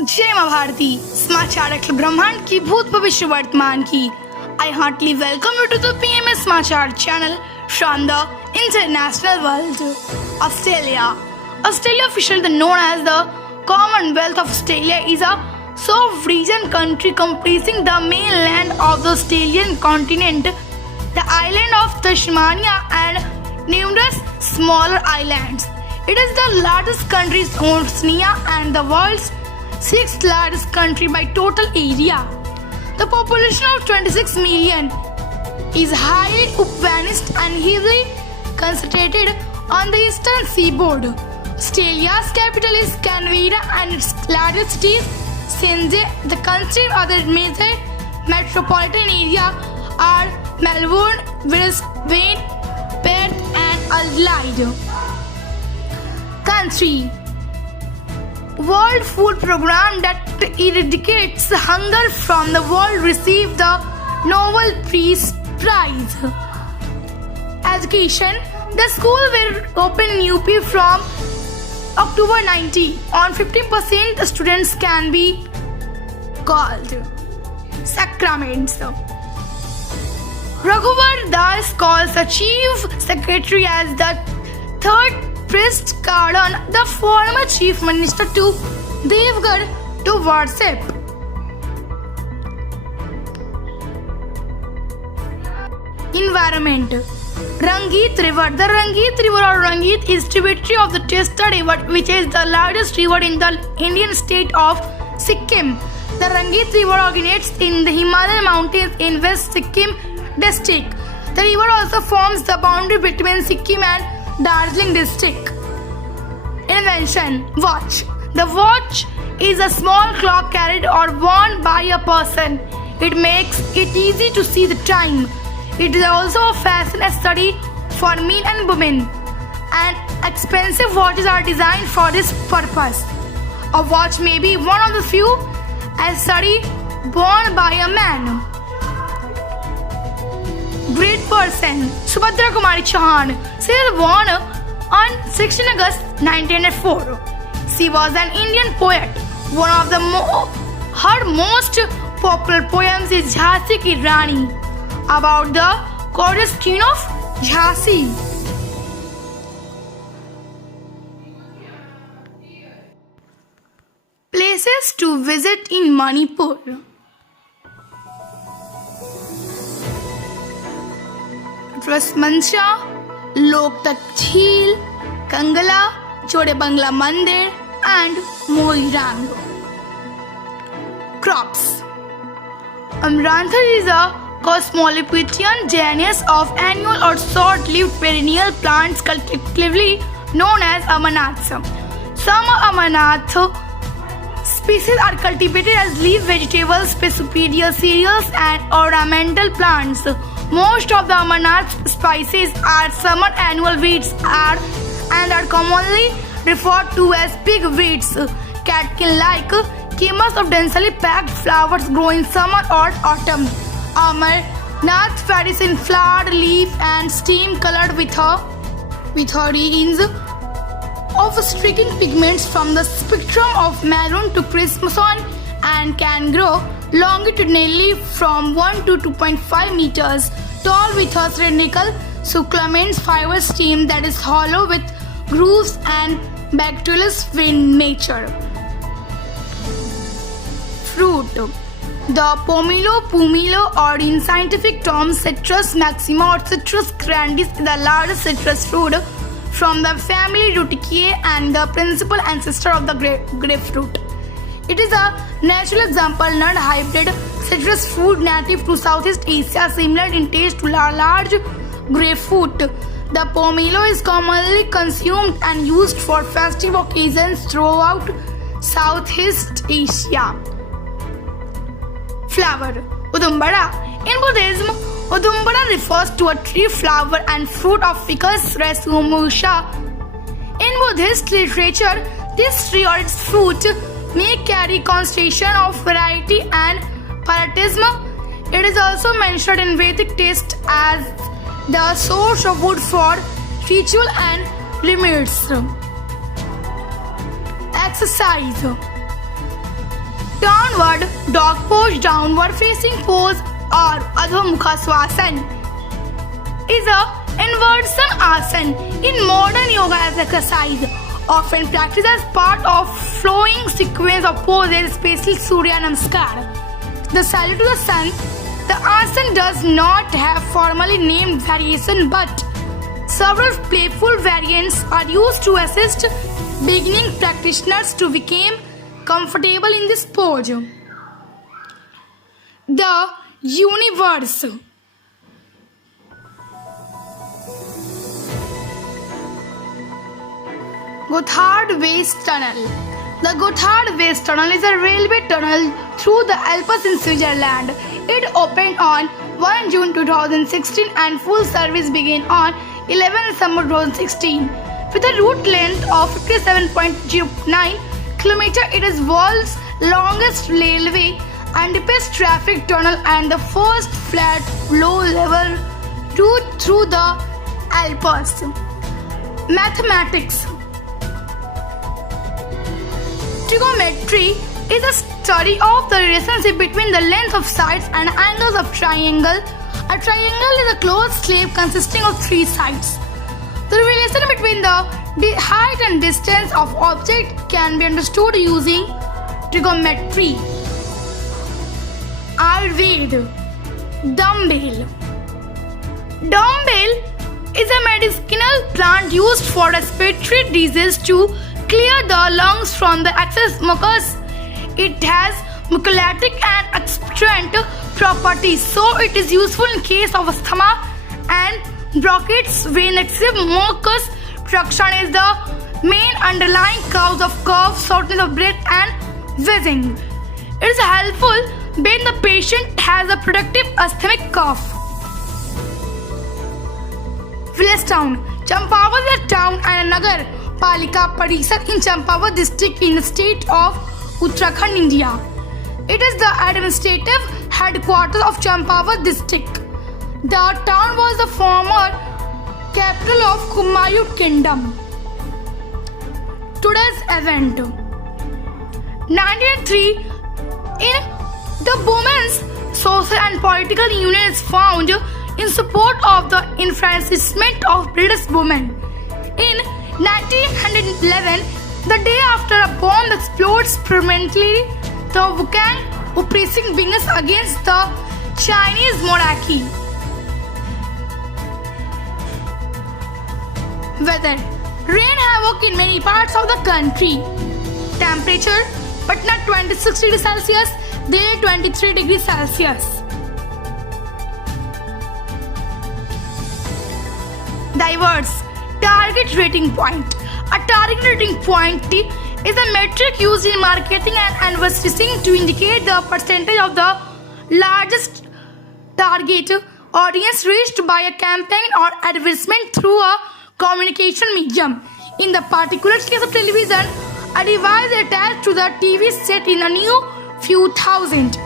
जय माँ भारती समाचार अखिल ब्रह्मांड की भूत भविष्य वर्तमान की I heartily welcome you to the PMS Samachar channel from the international world. Australia, officially known as the Commonwealth of Australia, is a soft region country comprising the mainland of the Australian continent, the island of Tasmania, and numerous smaller islands. It is the largest country in Oceania and the world's sixth largest country by total area. The population of 26 million is highly urbanized and heavily concentrated on the eastern seaboard. Australia's capital is Canberra and its largest city is Sydney. The country's other major metropolitan areas are Melbourne, Brisbane, Perth and Adelaide. Country World Food Program that eradicates hunger from the world received the Nobel Peace Prize. Education The school will open in UP from October 19. On 50% the students can be called sacraments. Raghuvar Das calls the Chief Secretary as the third priest cardon the former Chief Minister to Devgarh to worship. Environment Rangeet River The Rangeet River or Rangeet is tributary of the Testa River, which is the largest river in the Indian state of Sikkim. The Rangeet River originates in the Himalayan mountains in West Sikkim district. The river also forms the boundary between Sikkim and Darjeeling district. Invention Watch The watch is a small clock carried or worn by a person. It makes it easy to see the time. It is also a fashion study for men and women, and expensive watches are designed for this purpose. A watch may be one of the few accessories worn by a man. Great person Subhadra Kumari Chauhan. She was born on 16 August 1904. She was an Indian poet. One of her most popular poems is Jhansi Ki Rani, about the goddess queen of Jhansi. Places to visit in Manipur. Rasmansha, Loktak Jheel, Kangala, Chode Bangla Mandir and Moirang. Crops Amaranth is a Cosmopolitan genus of annual or short-lived perennial plants collectively known as amarnaths. Some amarnath species are cultivated as leaf vegetables, superior cereals and ornamental plants. Most of the amarnath species are summer annual weeds and are commonly referred to as pig weeds, catkin-like chimeras of densely packed flowers grow in summer or autumn. Amarnath varies in flower, leaf and stem colored with range of striking pigments from the spectrum of maroon to crimson and can grow longitudinally from 1 to 2.5 meters tall with a cylindrical succulent fiber stem that is hollow with grooves and bacteriolus in nature. Fruit The pomelo, or in scientific terms Citrus maxima or Citrus grandis, is the largest citrus fruit from the family Rutaceae and the principal ancestor of the grapefruit. It is a natural example, non-hybrid citrus fruit native to Southeast Asia, similar in taste to large grapefruit. The pomelo is commonly consumed and used for festive occasions throughout Southeast Asia. Flower Udumbara In Buddhism, Udumbara refers to a tree, flower and fruit of Ficus racemosa. In Buddhist literature, this tree or its fruit may carry connotation of variety and paratism. It is also mentioned in Vedic text as the source of wood for ritual and limits. Exercise downward dog pose, downward facing pose, or Adho Mukha Swasana is a inversion asana in modern yoga exercise, often practiced as part of flowing sequence of poses, especially Surya Namaskar. The salute to the sun. The asana does not have formally named variation, but several playful variants are used to assist beginning practitioners to become comfortable in this pose. The universe. Gotthard Waste Tunnel. The Gotthard Waste Tunnel is a railway tunnel through the Alps in Switzerland. It opened on 1 June 2016 and full service began on 11 December 2016. With a route length of 57.09 km, it is world's longest railway and deepest traffic tunnel and the first flat low-level route through the Alps. Mathematics. Trigonometry is a study of the relationship between the length of sides and angles of triangle. A triangle is a closed shape consisting of three sides. The relation between the height and distance of object can be understood using trigonometry. Ayurveda. Dumbbell. Dumbbell is a medicinal plant used for respiratory diseases to clear the lungs from the excess mucus. It has mucolytic and expectorant properties, so it is useful in case of asthma and bronchitis when excessive mucus production is the main underlying cause of cough, shortness of breath and wheezing. It is helpful when the patient has a productive asthmatic cough. Village town. Champawat is a town and a nagar palika parishad in Champawat district in the state of Uttarakhand, India. It is the administrative headquarters of Champawat district. The town was the former capital of Kumayu Kingdom. Today's event. 1903, in the Women's Social and Political Union is found in support of the enfranchisement of British women. In 1911, the day after a bomb explodes permanently the Wuhan oppressing wings against the Chinese monarchy. Weather. Rain havoc in many parts of the country. Temperature. Patna 26 degrees Celsius, Delhi 23 degrees Celsius. Diverse. Target rating point. A target rating point is a metric used in marketing and advertising to indicate the percentage of the largest target audience reached by a campaign or advertisement through a communication medium. In the particular case of television, a device attached to the TV set in a new few thousand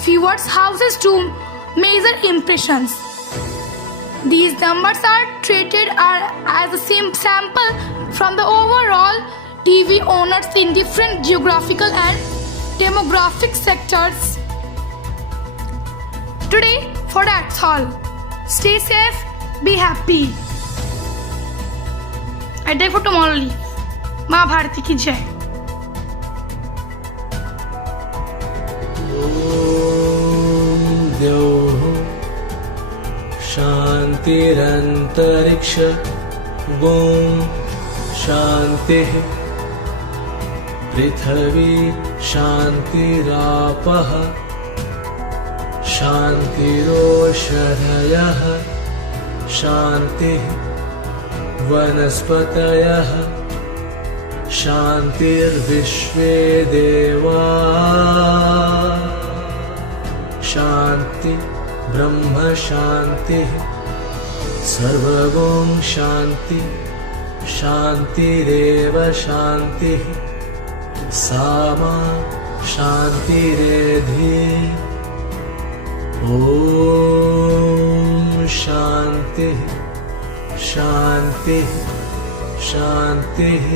viewers houses to measure impressions. These numbers are treated as a sample from the overall TV owners in different geographical and demographic sectors. Today, for that's all. Stay safe, be happy. A day for tomorrow leave. माँ भारती की जय. ओम द्यौः शान्तिरन्तरिक्ष ओम शान्तिः पृथ्वी शान्तिरापः शान्तिरोषधयः शान्तिः वनस्पतयः शान्तिर्विश्वे देवा शान्ति ब्रह्म शान्तिः सर्वगुण शान्ति शान्तिरेव शान्तिः सामा शान्तिरेधि ॐ शान्तिः शान्तिः शान्तिः